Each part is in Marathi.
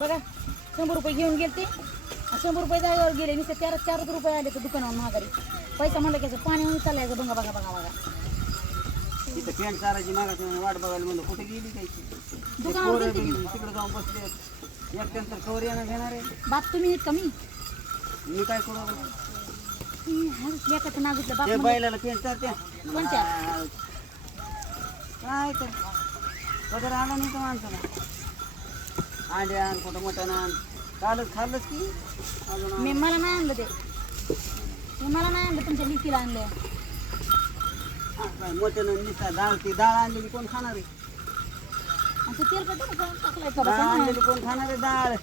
बघा शंभर रुपये घेऊन गेलते. आणि शंभर रुपये जागेवर गेले नुसते चार चारच रुपये आले तर दुकानावर महागारी. पैसा म्हणलं की होऊन चालायचं बघा बघा बघा बघा. तिथं पॅन्ट चारायची मागाची वाट बघायला म्हणलं कुठे गेली काय दुकानावर तिकडे जाऊन बसले. कवर घेणार आहे. बाप तुम्ही कमी मी? काय करू? बाप ते बैलाला पॅन्ट कोणत्या? काय तर. पदर आला नाही तर माणसाला. अंडे आण कुठं मटण आण कालच खाल्लंच की? अजून. मी मला नाही आणलं ते. मी मला नाही आणलं तुमच्या लिकीला आणलं. काय मटण आणि नुसता डाळ ती डाळ आणलेली कोण खाणार आहे? आणि ते डाळ आणलेली कोण खाणार आहे? डाळ.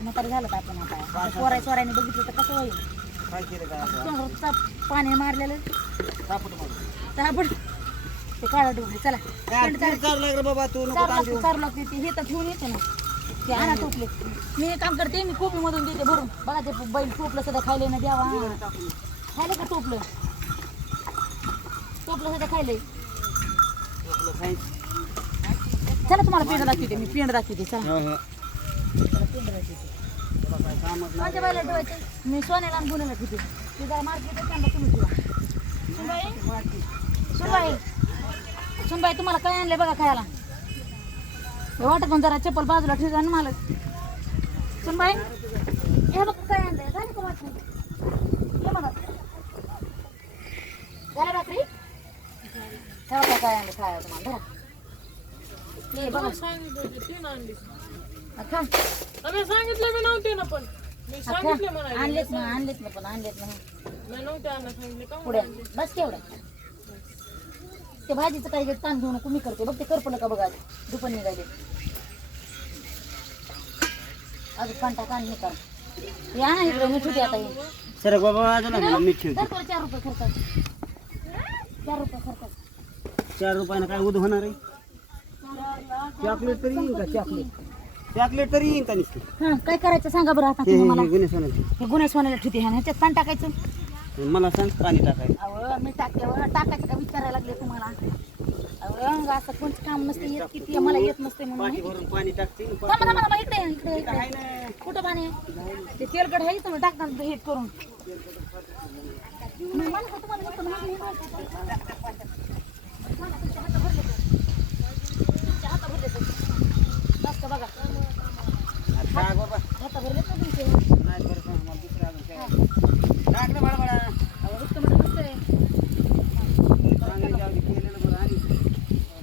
म्हातारी झालं का आपण आता. चोराय चोरायने बघितलं तर कसं होईल? काय केलं पाणी मारलेलं. सापट ते काळं चला. काय तू चार लाग रे बाबा तू नको चार ताण लागते देऊ. चार लागते ते हे तर ठेवून येते ना. ते आणा टोपले. मी एक काम करते मी कोपी मधून देते भरून. बघा ते बैल टोपलं सुद्धा खायले ना द्यावा खायले का टोपलं? टोपलं सुद्धा खायले. चला तुम्हाला पेंड दाखवते मी. पेंड दाखवते चला. हो, हो. पेंड दाखवते. तुला. माझ्या बायला ठेवायचे मी सोन्याला आणि गुन्ह्याला ठेवते. ते जरा मार्केट त्यांना तुम्ही सुनबाई. सुनबाई. सुनबाई तुम्हाला काय आणले बघा खायला? वाटत पण जरा चप्पल बाजूला ठेवा ना मला सुनबाई हे बघ काय आणलंय झाली का वाटणी ये बघा झालं भाकरी? हे बघा काय आणलं खायला तुम्हाला. धरा. हे बघा. सांगितलं. खा मी नव्हते ना पण. मी सांगितलं खा. मला आणलेत ना आणलेत ना पण आणलेत ना. मी नव्हते आणलं सांगितले का पुढे. बस केवढं. ते भाजीचं काही ताण घेऊन मी करते. बघ ते करपलं का बघा दुपार निघाले. अजून कांटा कान नाही कर. या ना इकडे मी ठेवते आता हे. सर बाबा बाजूला घे, मीठ ठेवते दर चार रुपये खर्चात चार रुपये खर्चात चार रुपयानं काय उद होणार आहे? चॉकलेट तरी येईन का? चॉकलेट. चॉकलेट तरी येईन का नुसती? हा काय करायचं सांगा बरं आता तुम्ही मला. हे गणेश सोनाची. हे गुन्हे सोन्याला ठेवते ह्या ह्याच्यात पाणी टाकायचं. मला सांग पाणी टाकायचं अहो मी टाकते बरं टाकायचं का विचारायला लागले तुम्हाला अहो असं कोणतं काम नसते येत किती मला येत नसते म्हणून पाठी भरून पाणी टाकते थांबा थांबा थांबा इकडे या, इकडे या, इकडे काय या. नाही कुठं पाणी आहे? ते तेलकट आहे तुम्ही टाकता हिट करून मग मला का तुम्हाला नको? मला हे नाही. मला तुमच्या हातात भरले तर. तुमच्या हातात भरले तर. जास्त बघा हातात भरले तर तुमचे नाही बरं का, मला दुसरं अजून काय टाक रे बडबडा अहो, इतकं मोठं नसतंय. चांगलं जाऊ दे, केलेलं बरं आणि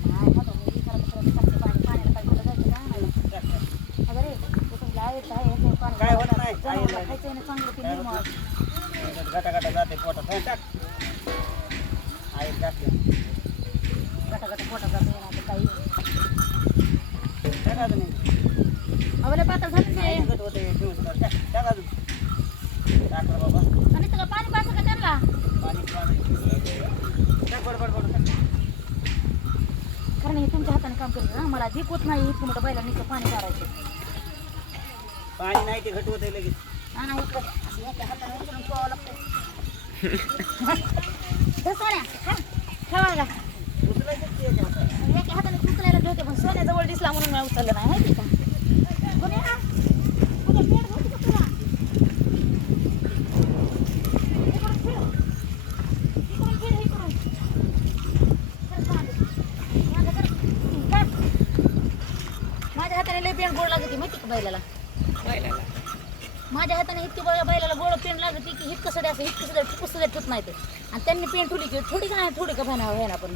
नाही, हातात भरले, खरं तर खरं टाकते पाणी. पाण्याला काय कुठं जायचं काय नाही. टाक, टाक. अगं रे, ते तुमच्या आईचं आहे, हे पाणी. काय होत नाही, काय जनावराला नाही. खायचं आहे ना चांगलं ते निर्मळ. गटा गटा जाते पोटात हे टाक आई टाकते गटा गटा पोटात जातं, हे नाही तर काही. टाक अजून एक. अहो, लय पातळ झालं ते. आई गट होते, दिवस भर. टाक टाक अजून टाक बाबा आणि तुला पाणी पाहिजे का त्यांना पाणी पाणी टाक बडबड बडबड टाक. कारण हे तुमच्या हाताने काम करत ना मला दिकवत नाही इतकं मोठं बैला नुसतं पाणी काढायचं पाणी नाही ते घट आहे लगेच हा ना इकडं असं एका हाताने उचलून ठेवावं लागतं धर सोन्या खा ठेवा का उचलायचं की याच्या एका हाताने उचलायला ठेवते पण सोन्याजवळ दिसला म्हणून मी उचललं नाही माहिती का कोणी हा? कोणी पेट होती का तुला? इकडून फिर. इकडून फिर, इकडून. खरं सांगते. माझं कर. काय? माझ्या हाताने लय पेंट गोड का बैलाला. माझ्या हाताने इतकी बै- बैलाला गोड पेंट लागते की हित कसं असं हित कसं ठुकूस सुद्धा ठेवत नाही ते. आणि त्यांनी पेंट ठेवली की थोडी काय थोडी का व्हायना व्हायना पण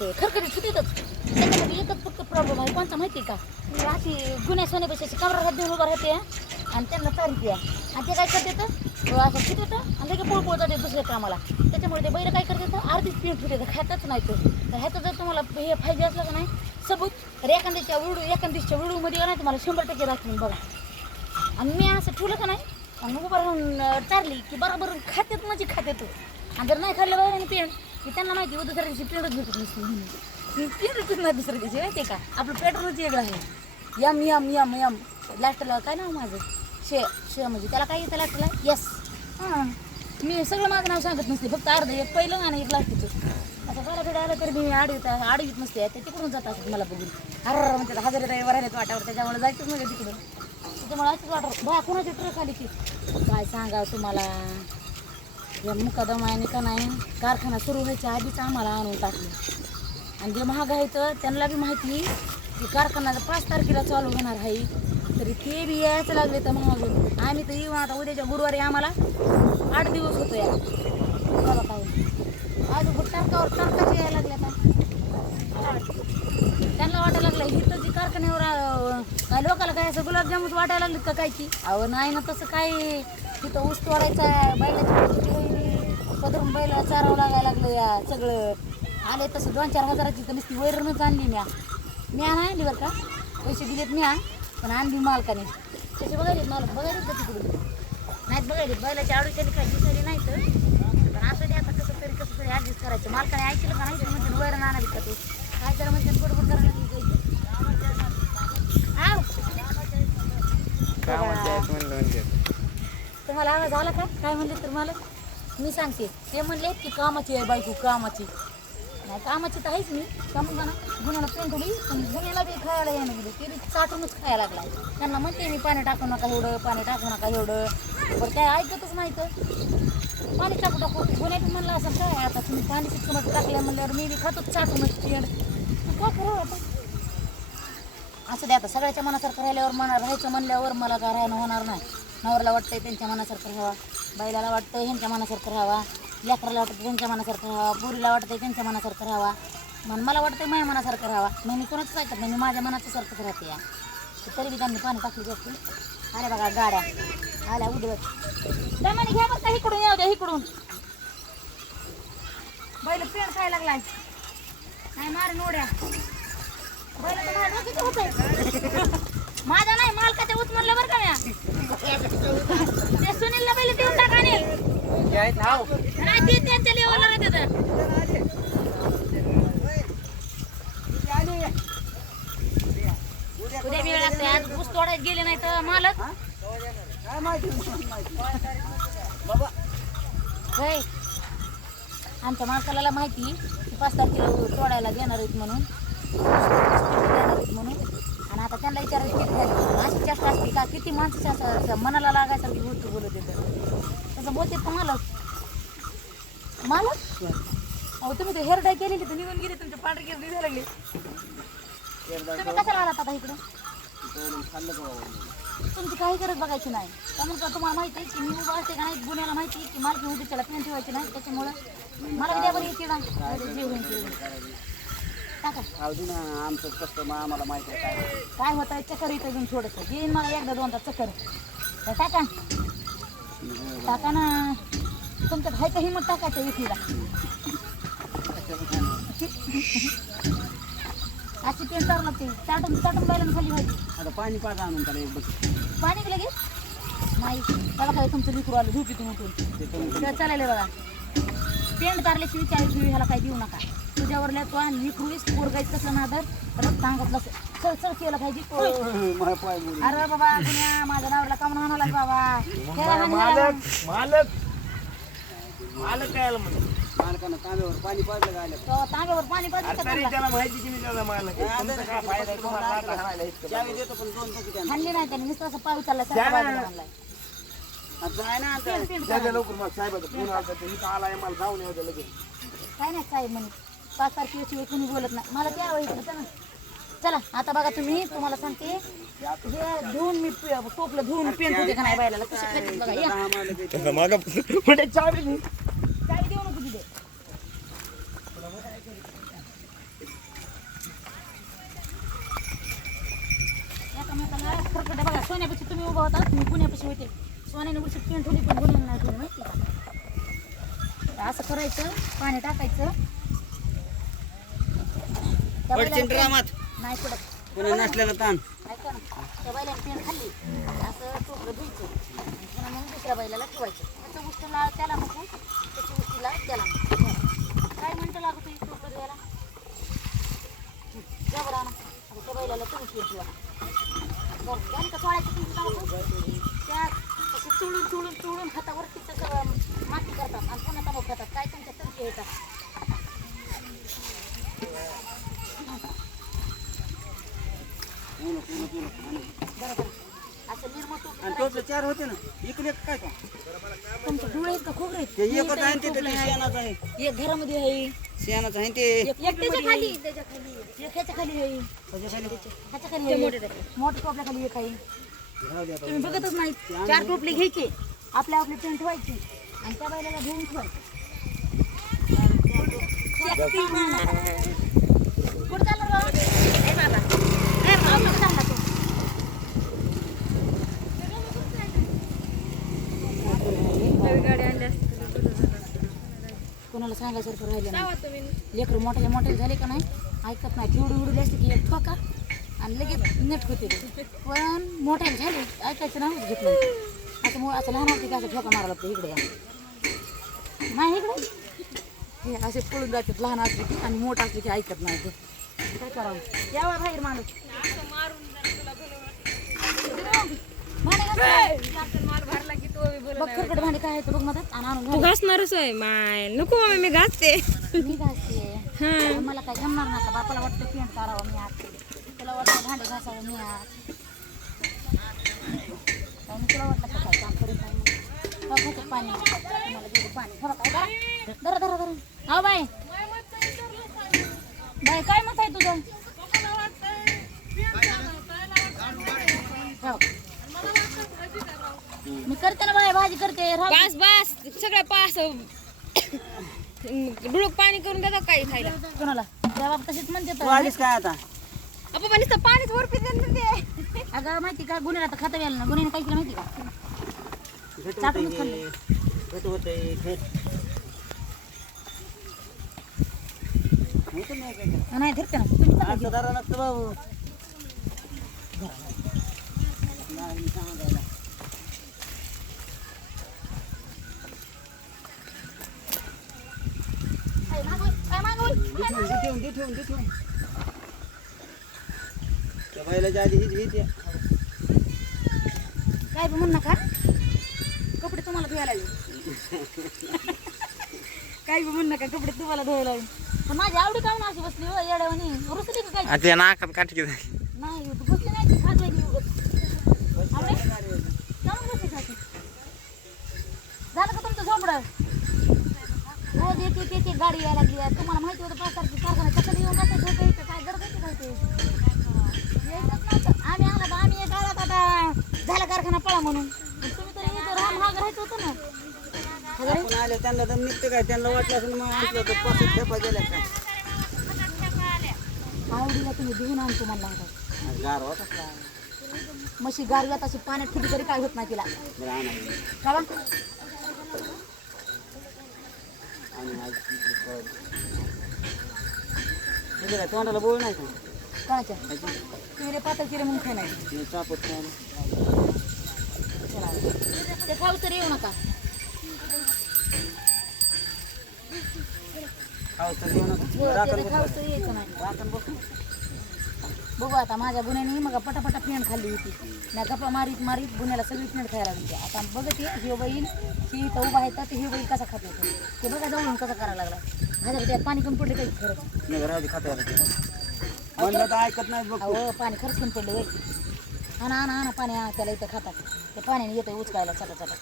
ते खरखरीत ठुतीतच. त्याच्यामध्ये एकच फक्त प्रॉब्लेम आहे. कोणता माहिती आहे का अशी गुन्हे सोन्यापेक्षा कमरा हात देऊन उभा राहते आणि त्यांना चालते आणि ते काय करते तर असं ठेवते आणि लगे पोळ पोळ जाते दुसऱ्या कामाला. त्याच्यामुळे ते बैल काय करते तर अर्धीच पेंट ठेवते खातच नाही तर ह्याचं जर तुम्हाला हे पाहिजे असलं का नाही सबूत तर एखाद्याच्या व्हिडिओ एखाद्याच्या व्हिडिओमध्ये का नाही तुम्हाला शंभर टक्के दाखवून बघा. आणि मी असं ठेवलं का नाही आणि उभं राहून चारली की बरोबर खात्यात माझी खात्यात. आणि जर नाही खाल्लं बाहेर पेंट की त्यांना माहिती होतं दुसऱ्या दिवशी पेंटच भेटत नसते म्हणून. पेंटच नाही दुसऱ्या दिवशी माहिती आहे का? आपलं पेट्रोलच वेगळं आहे. Yum yum yum yum. लास्टला काय नाव माझं? शे शे म्हणजे त्याला काय येतं लास्टला यस हां. मी सगळं माझं नाव सांगत नसते फक्त अर्धं एक पहिलं आणि एक लास्टचं आता गाला फिरा आलं तरी मी आडवीत आडवीत नसते ते तिकडून जात असत मला बघून. अरे म्हणते हजार राहिलेत वाटावर त्याच्यामुळे जायचंच म्हणजे तिकडून त्याच्यामुळे असंच वाटत बा कोणाची ट्रक आली की? काय सांगा तुम्हाला? या आहे का नाही कारखाना सुरू व्हायच्या आधीच आम्हाला आणून टाकलं. आणि जे महाग आहे तर त्यांना बी माहिती की कारखाना जर पाच तारखेला चालू होणार आहे तरी ते बी यायचं लागले तर महाग. आम्ही तर येऊ आता उद्याच्या गुरुवारी आम्हाला आठ दिवस होतो या बघा पाहून आज टरकावर टरकाचे यायला लागले आता. त्यांना वाटायला लागलं इथं जी कारखान्यावर काय लोकाला काय असं गुलाबजामुन वाटायला लागलं का काय की अहो नाही ना तसं काय? तिथं ऊस तोडायचा बैलाची पदरून बैला चारावं लागायला लागलं या सगळं. आले तसं दोन चार हजाराची तर नुसती वैरणच आणली म्या. म्या नाही आणली बरं का? पैसे दिलेत म्या पण आणली मालकाने. त्याचे बघायलेत मला बघायलेत का तिकडून? नाहीत बघायलेत. बैलाच्या आडूच्याने काय दिसायली नाही तर पण असं दे आता कसं तरी ॲडजस्ट करायचं. मालकाने ऐकलं का नाही म्हणजे काय तर म्हणजे बडबड करायला तुम्हाला आवाज आला का? काय म्हणले तर मला? मी सांगते. ते म्हणले की कामाची आहे बायको कामाची. नाही कामाची तर आहेच मी. का मग ना गुन्ह्याला पेंट पण गुन्ह्याला बी खायला यायला गेले ते बी चाटूनच खायला लागला. त्यांना म्हणते मी पाणी टाकू नका एवढं पाणी टाकू नका एवढं. बरं काय ऐकतच नाही तर. पाणी टाकू टाकू कोणी म्हणलं असं काय आता तुम्ही पाणी शिक्षणात टाकलं म्हणल्यावर मी बी खातोच चाटूनच पेंट काय करू आता? असं द्या आता सगळ्याच्या मनासारखं राहिल्यावर मना राहायचं म्हणल्यावर मला काय राहणं होणार नाही. नवऱ्याला वाटतंय त्यांच्या मनासारखं राहावा बैलाला वाटतं ह्यांच्या मनासारखं राहावा लेकराला वाटतं त्यांच्या मनासारखं राहावा बुरीला वाटतंय त्यांच्या मनासारखं राहावा. मग मला वाटतं माझ्या मनासारखं राहावा. मग मी कोणाचंच ऐकत नाही मी माझ्या मनाचं सारखंच राहते या. तरी बी त्यांनी पाणी टाकली जाते. आल्या बघा गाड्या. आल्या उडवत दमाने घ्या बरं का इकडून येऊ द्या इकडून. बैल पेड खायला लागलाय. नाही मारे नोड्या. बैल तर माझ्या किती होतंय. माझा नाही मालकाच्या उत म्हणलं बरं का म्या. ते सुनीलला पहिले देऊन टाका अनिल नाही ते त्यांच्या लेवलला राहते तर. उद्या वेळ असते आज ऊस तोडायला गेले नाही तर मालक काय माहिती माहिती बाबा होय आमच्या माणसाला माहिती की पाच तारखेला तोडायला देणार आहेत म्हणून. देणार आहेत म्हणून. आणि आता त्यांना विचारायचं किती झाली? अशी चेष्टा असते का? किती माणसाच्या असं- मनाला लागायसारखी गोष्ट बोलत येतं तसं बोलते तर मालक मालक अहो तुम्ही तर हेरडाय केलेली तर निघून गेली तुमच्या पांढरे केस दिसायला लागले. तुम्ही कशाला आलात आता इकडं? खाल्लं का तुमची काही गरज बघायची नाही. कारण का तुम्हाला माहिती आहे की मी उभा असते का नाही? गुन्ह्याला माहिती आहे की मला घेऊन त्याला पेन ठेवायची नाही. त्याच्यामुळं मला उद्या बरं येते ना जे होईल ते होईल. टाका. अजून आमचं कस्टमर आम्हाला माहिती आहे काय. काय होतं आहे चक्कर इथं घेऊन थोडंसं. येईन मला एकदा दोनदा चक्कर. तर टाका. टाका ना. तुमच्यात हाय का हिंमत टाकायचं विकीला अशी पेन तर लागते चाटून चाटून बायला खाली व्हायची आता पाणी पाच आणून त्याला एक बघ पाणी गेलं लगेच नाही. बघा काय तुमचं लिकरू आलं झोपीतून उठून. ते पण तर चालेल बघा. पेंट तारल्याची विचारायची ह्याला काही देऊ नका. तुझ्यावर तू आणि लिकरूस पोरगायच कसं नादर रक्त सांगतलं चल चल केलं पाहिजे. अरे बाबा दुनिया माझ्या नावाला कामून म्हणाला बाबा. मालक? मालक? मालक काय आलं मालकानं तांब्यावर पाणी पाजलं तो तांब्यावर पाणी तरी त्याला? माहिती की मी. तुमचा काय फायदा आहे? तुम्हाला लाथा हाणायला इतकं चावी देतो पण दोन टक्के त्यांना. हाणली नाही त्याने नुसतं असं पाऊस चालला द्या ना. आता. आता लवकर मला साहेबाचा फोन आला तर इथं आलाय मला जाऊन येऊ द्या लगेच. काय नाही साहेब म्हणे पाच तारखेशिवाय कोणी बोलत नाही. मला त्या वेळी चला चला आता बघा तुम्ही तुम्हाला सांगते. हे धुवून मी पे- टोपलं धुवून पेंट होते का नाही बायला कशी खायची बघा या. त्याचा माग म्हणजे चावी नाही. काय देऊ नको तिथे एकामेकाला खरकटं बघा सोन्यापाशी तुम्ही उभा होता मी पुण्यापाशी होते. सोन्याने उशी पेंट होली पण गुन्ह्याला नाही ठेवली माहिती का? असं करायचं पाणी टाकायचं. त्या पडचिन बैलाला ड्रामात पेंट- नाही पडत. कोणी नसलेला ताण. ऐका ना. त्या बैलाने खाल्ली. असं टोपलं धुयचं आणि पुन्हा मग दुसऱ्या बैलाला ठेवायचं. त्याचं त्याला नको. त्याची उष्टीला त्याला नको. काय मिनटं लागत होती टोपलं द्यायला जा बरं आणा. आता त्या बैलाला तुम्ही ठेवा बरं त्याने का सोळायचं तुमचं नको त्या चुळून चुळून चुळून हातावरती माती करतात आणि पुन्हा तमक खातात काय येतात निर्मळ होतं चार होते ना इकडे काय का तुमचे डोळे का खोबरे आहेत? ते मी एकच इथं आहे ते टोपलं आहे. शेणाचं आहे एक घरामध्ये आहे शेणाचं आहे ते एक त्याच्याखाली एक ह्याच्या खाली ह्याच्या मोठ्या टोपल्या खाली एक आहे. तुम्ही बघतच नाही. चार टोपले घ्यायचे. आपल्या आपले टेंट ठेवायचे. आणि त्या बैलाला घेऊन ठेवायचे कुठं चालला बाबा? चालला तू? कोणाला सांगायसारखं राहिलं नाही. लेकरं मोठे मोठे झाले का नाही? ऐकत नाही ठेवडी उडली असते की एक ठोका आणि लगेच नेट होते. पण मोठ्या झाले. ऐकायचं नावच घेत नाही. आता मग असं लहान होते की असं ठोका मारायला लागतो इकडे. या. नाही इकडे. हे असे पळून जातात लहान असले की आणि मोठा असले की ऐकत नाही ते काय करावं? यावा बाहेर माणूस. बघ खरकट भांडे काय आहे बघ मधात. आणि आणून. घासणारच आहे माय. नको मी घासते. मी घासते. मला काय जमणार नाही आता. बापाला वाटतं पेंट करावं मी आज. तुला वाटतं भांडे घासावं मी आज. काय मी तुला वाटलं का काय काम करीत नाही म्हणून. हो, पाणी. तुम्हाला देते पाणी. हो काय धरा धरा धरा धरा. हो बाय बाय काय मत आहे तुझं? हो. मी करते ना बाय भाजी करते. राहू दे. बस बस. सगळं पास. डुळक पाणी करून देतात काही खायला? कोणाला? त्या बाप तशीच म्हणते तू तर. आलीस काय आता? आपण नुसतं पाणीच वर पिते ते. अगं माहिती का? गुन्ह्याला तर खाता यायला ना. गुन्ह्याने काय केलं माहिती का? घट चाटूनच होतंय. खाल्लं. घट होतंय. घट होतं नाही काय. नाही धरते ना. तुम्ही असं लागतं नाही, सांगायला. त्या बैलाच्या आधी हीच. काय बी म्हणू नका. कपडे तुम्हाला धुवायला लागले काय बी म्हणू नका कपडे तुम्हाला धुवायला लागले पण माझी आवडी काऊन अशी बसली हो येड्यावानी. रुसली का काय? ते नाकात काठी नाही तू बसली नाही खाजवायली उगाच. आवडे? जाऊन बसली खाती झालं का तुमचं झोपडं? एक गाडी यायला लागली आहे. तुम्हाला माहिती होतं कारखाना येऊन होतं इथं काय होती यायचंच नव्हतं. आम्ही आला आम्ही एक आला आता झाला कारखाना पळा म्हणून पण तुम्ही तरी इथं राम महाग राहायचं होतं ना हजार आपण आले त्यांना तर निघतं काय त्यांना वाटलं मग आणलं तर पाच ठेपा गेल्या काय आवडीला तुम्ही देऊन आणतो म्हणला होता गार होता का? म्हशी गारव्यात अशी पाण्यात ठेवली तरी काय होत नाही तिला बरं आणा. का बा? आणि आज इकडे पळत. म्हणजे काय तोंडाला बोळ नाही का? कोणाच्या? तुम्ही रे पातळ चिरे म्हणून खाय नाही. मी चापत नाही. चला ते खाऊ तर येऊ नका. खाऊ तर येऊ नका. राखण खाऊ तर यायचं नाही. राखण बस बघू आता माझ्या गुन्ह्याने मग पटापटा फेण खाल्ली होती. मी गप्पा मारीत मारीत गुन्ह्याला सगळी फेण खायला लागली. आता बघते ही बैल ही इथं उभा आहे तर ही बैल कसा खात होतो? ते बघा जवळून कसा करायला लागला. हजार त्यात पाणी कमी पडले काही खरंच नाही तर ऐकत नाही. अहो पाणी खरंच कमी पडले वय आणा आणा आणा पाणी आणा त्याला इथं खातात ते पाण्याने येतं उचकायला चला चला.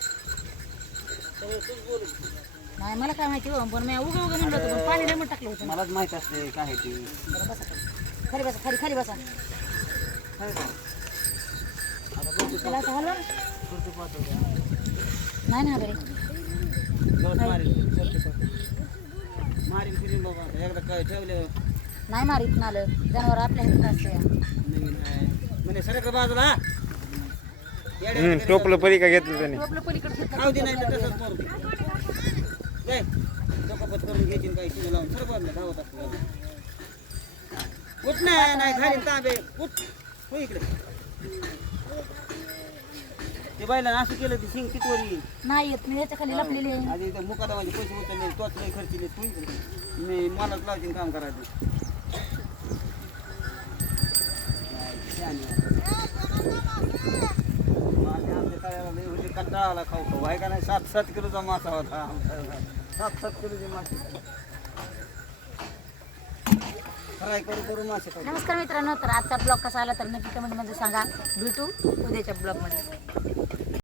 नाही मला काय माहिती हो पण मी उगं उगं म्हणलं होतं पण पाणी लेमन टाकलं होतं. मलाच माहीत असते काय ते. खाली बसा खाली खाली बसा. त्याला असं हलवा ना. नाही ना बरे फिरील बाबा एकदा काय ठेवले नाही मारीत नालं जनावर आपल्या हातात असतं. नवीन आहे म्हणे सरक बाजूला हा. येड्या वगैरे टोपलं परी का घेतलं त्याने? आपलं पलीकडे घेतलं खाऊ दे नाही तर तसंच मारू. दे. जाय डोकापत करून घ्यायची काही शिजू लावून. सरक बाजूला धावत असतं. उठ नाही नाही खाली तांबे. उठ. हो इकडे. ते बायला असं केलं ती शिंग तिथवरी नाही येत मी याच्या खाली लपलेली आहे. आधी इथं मुकादमाचे पैसे उचलले तोच लय खर्चले तू इकडे. मी मलाच लावते काम करायचं आमच्या तळ्याला होती कंटाळा आला खाऊ खाऊ. आहे का नाही? सात सात किलोचा मासा होता आमचा. सात सात किलोची मासे. फ्राय मासे खाऊ नमस्कार मित्रांनो तर आजचा ब्लॉग कसा आला तर नक्की कमेंटमध्ये सांगा. भेटू उद्याच्या ब्लॉगमध्ये.